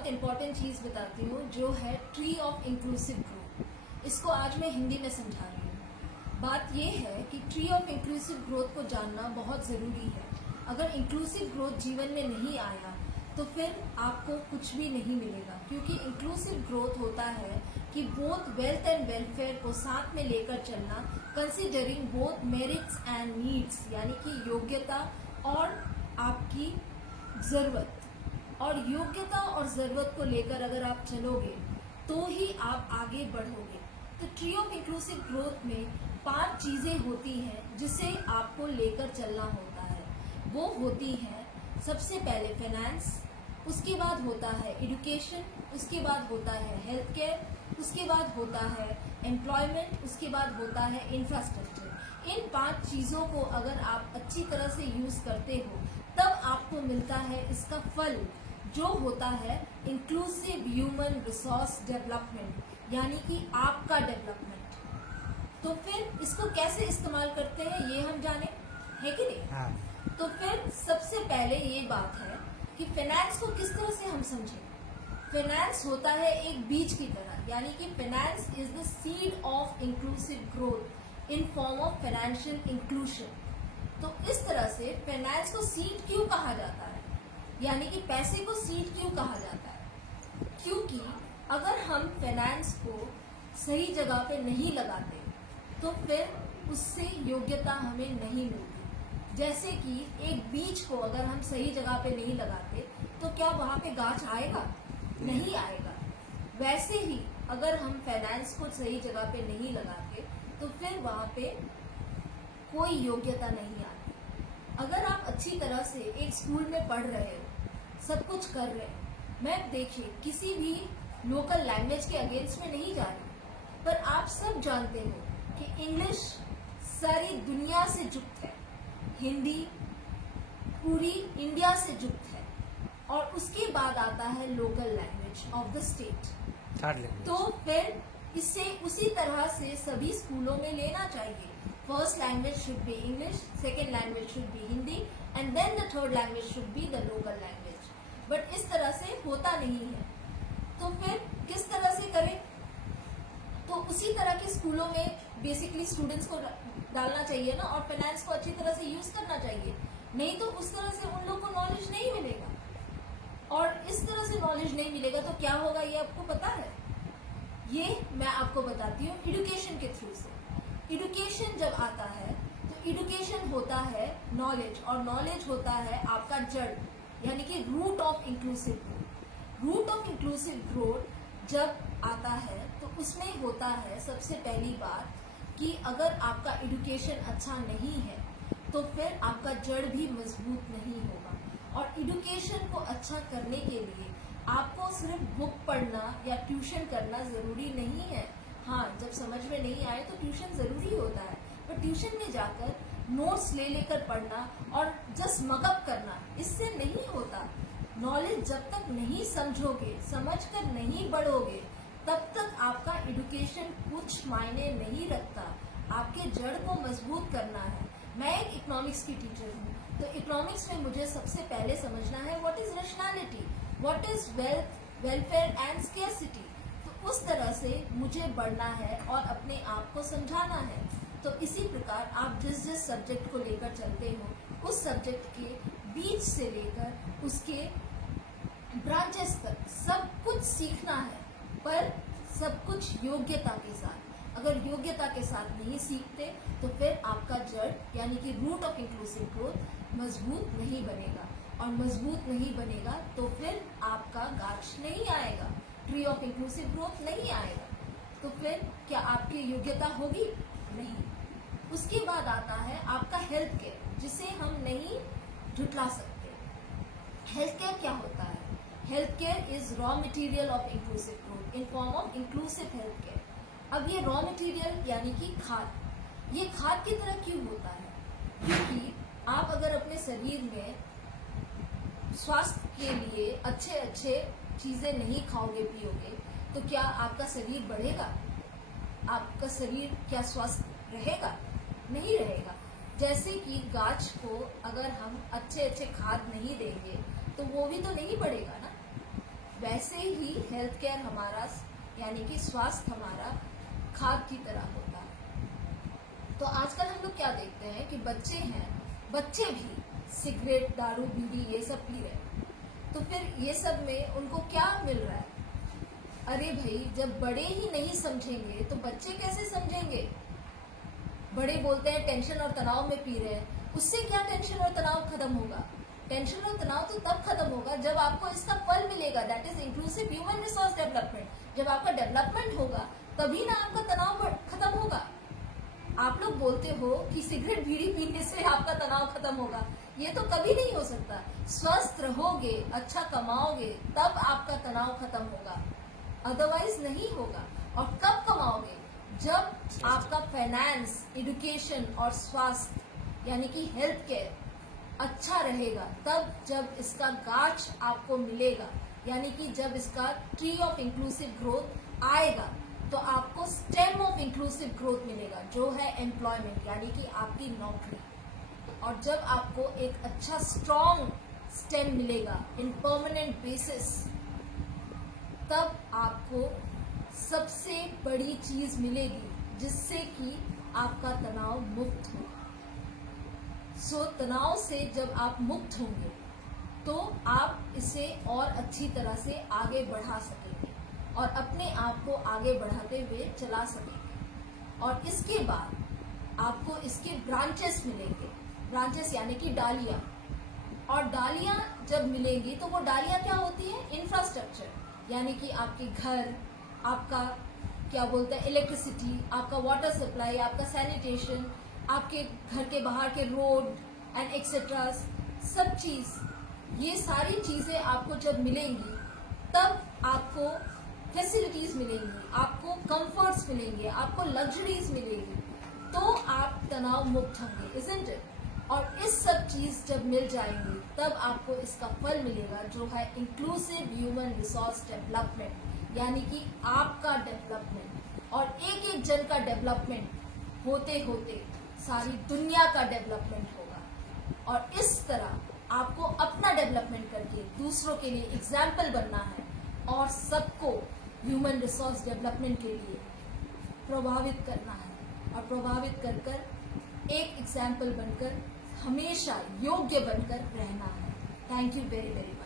बहुत इंपॉर्टेंट चीज़ बताती हूँ जो है ट्री ऑफ इंक्लूसिव ग्रोथ। इसको आज मैं हिंदी में समझा रही हूँ। बात ये है कि ट्री ऑफ इंक्लूसिव ग्रोथ को जानना बहुत ज़रूरी है। अगर इंक्लूसिव ग्रोथ जीवन में नहीं आया तो फिर आपको कुछ भी नहीं मिलेगा, क्योंकि इंक्लूसिव ग्रोथ होता है कि बोथ वेल्थ एंड वेलफेयर को साथ में लेकर चलना, considering both merits and needs, यानी कि योग्यता और आपकी ज़रूरत। और योग्यता और ज़रूरत को लेकर अगर आप चलोगे तो ही आप आगे बढ़ोगे। तो ट्री ऑफ इंक्लूसिव ग्रोथ में 5 चीज़ें होती हैं जिसे आपको लेकर चलना होता है। वो होती हैं सबसे पहले फाइनेंस, उसके बाद होता है एजुकेशन, उसके बाद होता है हेल्थ केयर, उसके बाद होता है एम्प्लॉयमेंट, उसके बाद होता है इंफ्रास्ट्रक्चर। इन 5 चीज़ों को अगर आप अच्छी तरह से यूज़ करते हो तब आपको मिलता है इसका फल, जो होता है इंक्लूसिव ह्यूमन रिसोर्स डेवलपमेंट, यानी कि आपका डेवलपमेंट। तो फिर इसको कैसे इस्तेमाल करते हैं ये हम जाने, है कि नहीं? हाँ। तो फिर सबसे पहले ये बात है कि फाइनेंस को किस तरह से हम समझें। फाइनेंस होता है एक बीज की तरह, यानी कि finance is the seed of inclusive growth in form of financial inclusion. तो इस तरह से फाइनेंस को सीड क्यों कहा जाता है, यानी कि पैसे को सीड क्यों कहा जाता है? क्योंकि अगर हम फाइनेंस को सही जगह पे नहीं लगाते तो फिर उससे योग्यता हमें नहीं मिलती। जैसे कि एक बीज को अगर हम सही जगह पे नहीं लगाते तो क्या वहाँ पे गाछ आएगा? नहीं आएगा। वैसे ही अगर हम फाइनेंस को सही जगह पे नहीं लगाते तो फिर वहाँ पे कोई योग्यता नहीं आती। अगर आप अच्छी तरह से एक स्कूल में पढ़ रहे हो, सब कुछ कर रहे हो, मैं देखिए किसी भी लोकल लैंग्वेज के अगेंस्ट में नहीं जा रही, पर आप सब जानते हो कि इंग्लिश सारी दुनिया से युक्त है, हिंदी पूरी इंडिया से युक्त है, और उसके बाद आता है local language of the state. तो फिर इससे उसी तरह से सभी स्कूलों में लेना चाहिए। First language should be English, second language should be Hindi, and then the third language should be the local language. But इस तरह से होता नहीं है। तो फिर किस तरह से करें? तो उसी तरह के स्कूलों में बेसिकली स्टूडेंट्स को डालना चाहिए ना, और फाइनेंस को अच्छी तरह से यूज करना चाहिए। नहीं तो उस तरह से उन लोगों को नॉलेज नहीं मिलेगा, और इस तरह से नॉलेज नहीं मिलेगा तो क्या होगा ये आपको पता है? ये मैं आपको बताती हूँ एजुकेशन के थ्रू से। एजुकेशन जब आता है तो एजुकेशन होता है नॉलेज, और नॉलेज होता है आपका जड़, यानी कि root of inclusive growth. Root of inclusive growth जब आता है तो उसमें होता है सबसे पहली बात कि अगर आपका एजुकेशन अच्छा नहीं है तो फिर आपका जड़ भी मजबूत नहीं होगा। और एजुकेशन को अच्छा करने के लिए आपको सिर्फ बुक पढ़ना या ट्यूशन करना ज़रूरी नहीं है। हाँ, जब समझ में नहीं आए तो ट्यूशन ज़रूरी होता है, पर ट्यूशन में जाकर नोट्स ले लेकर पढ़ना और जस्ट मगअप करना, इससे नहीं होता। नॉलेज जब तक नहीं समझोगे, समझकर नहीं बढ़ोगे, तब तक आपका एजुकेशन कुछ मायने नहीं रखता। आपके जड़ को मजबूत करना है। मैं एक इकोनॉमिक्स की टीचर हूँ, तो इकोनॉमिक्स में मुझे सबसे पहले समझना है what is rationality, what is wealth, welfare and scarcity. तो उस तरह से मुझे बढ़ना है और अपने आप को समझाना है। तो इसी प्रकार आप जिस जिस सब्जेक्ट को लेकर चलते हो, उस सब्जेक्ट के बीच से लेकर उसके ब्रांचेस तक सब कुछ सीखना है, पर सब कुछ योग्यता के साथ। अगर योग्यता के साथ नहीं सीखते तो फिर आपका जड़, यानी कि रूट ऑफ इंक्लूसिव ग्रोथ मजबूत नहीं बनेगा, और मजबूत नहीं बनेगा तो फिर आपका गाछ नहीं आएगा, ट्री ऑफ इंक्लूसिव ग्रोथ नहीं आएगा। तो फिर क्या आपकी योग्यता होगी? नहीं। उसके बाद आता है आपका हेल्थ केयर, जिसे हम नहीं झुटला सकते। हेल्थ केयर क्या होता है? Health care is raw material of inclusive growth in form of inclusive health care. अब ये रॉ मटेरियल यानी कि खाद, ये खाद की तरह क्यों होता है? क्योंकि आप अगर अपने शरीर में स्वास्थ्य के लिए अच्छे अच्छे चीजें नहीं खाओगे पियोगे तो क्या आपका शरीर बढ़ेगा? आपका शरीर क्या स्वस्थ रहेगा? नहीं रहेगा। जैसे कि गाछ को अगर हम अच्छे अच्छे खाद नहीं देंगे तो वो भी तो नहीं बढ़ेगा ना। वैसे ही हेल्थ केयर हमारा यानी कि स्वास्थ्य हमारा खाद की तरह होता है। तो आजकल हम लोग क्या देखते हैं कि बच्चे भी सिगरेट, दारू, बीड़ी ये सब पी रहे हैं। तो फिर ये सब में उनको क्या मिल रहा है? अरे भाई, जब बड़े ही नहीं समझेंगे तो बच्चे कैसे समझेंगे? बड़े बोलते हैं टेंशन और तनाव में पी रहे हैं, उससे क्या टेंशन और तनाव खत्म होगा? टेंशन और तनाव तो तब खत्म होगा जब आपको इसका फल मिलेगा, that is inclusive human resource development. जब आपका डेवलपमेंट होगा तभी ना आपका तनाव खत्म होगा। आप लोग बोलते हो कि सिगरेट, बीड़ी पीने से आपका तनाव खत्म होगा, ये तो कभी नहीं हो सकता। स्वस्थ रहोगे, अच्छा कमाओगे, तब आपका तनाव खत्म होगा, अदरवाइज नहीं होगा। और कब कमाओगे? जब आपका फाइनेंस, एजुकेशन और स्वास्थ्य यानी कि हेल्थ केयर अच्छा रहेगा, तब जब इसका गाछ आपको मिलेगा, यानी कि जब इसका ट्री ऑफ इंक्लूसिव ग्रोथ आएगा, तो आपको स्टेम ऑफ इंक्लूसिव ग्रोथ मिलेगा, जो है एम्प्लॉयमेंट यानी कि आपकी नौकरी। और जब आपको एक अच्छा स्ट्रॉन्ग स्टेम मिलेगा इन परमानेंट बेसिस, तब आपको सबसे बड़ी चीज मिलेगी जिससे कि आपका तनाव मुक्त हो। सो तनाव से जब आप मुक्त होंगे तो आप इसे और अच्छी तरह से आगे बढ़ा सकेंगे और अपने आप को आगे बढ़ाते हुए चला सकेंगे। और इसके बाद आपको इसके ब्रांचेस मिलेंगे, ब्रांचेस यानी कि डालियां। और डालियां जब मिलेंगी तो वो डालियां क्या होती है? इंफ्रास्ट्रक्चर, यानी कि आपके घर, आपका क्या बोलते हैं इलेक्ट्रिसिटी, आपका वाटर सप्लाई, आपका सैनिटेशन, आपके घर के बाहर के रोड एंड एक्सेट्रा, सब चीज, ये सारी चीजें आपको जब मिलेंगी तब आपको फैसिलिटीज मिलेंगी, आपको कंफर्ट्स मिलेंगे, आपको लग्जरीज मिलेगी, तो आप तनाव मुक्त होंगे, इजंट इट? और इस सब चीज जब मिल जाएंगी तब आपको इसका फल मिलेगा, जो है इंक्लूसिव ह्यूमन रिसोर्स डेवलपमेंट, यानी कि आपका डेवलपमेंट। और एक एक जन का डेवलपमेंट होते होते सारी दुनिया का डेवलपमेंट होगा। और इस तरह आपको अपना डेवलपमेंट करके दूसरों के लिए एग्जाम्पल बनना है और सबको ह्यूमन रिसोर्स डेवलपमेंट के लिए प्रभावित करना है। और प्रभावित कर कर एक एग्जाम्पल बनकर हमेशा योग्य बनकर रहना है। Thank you very very much.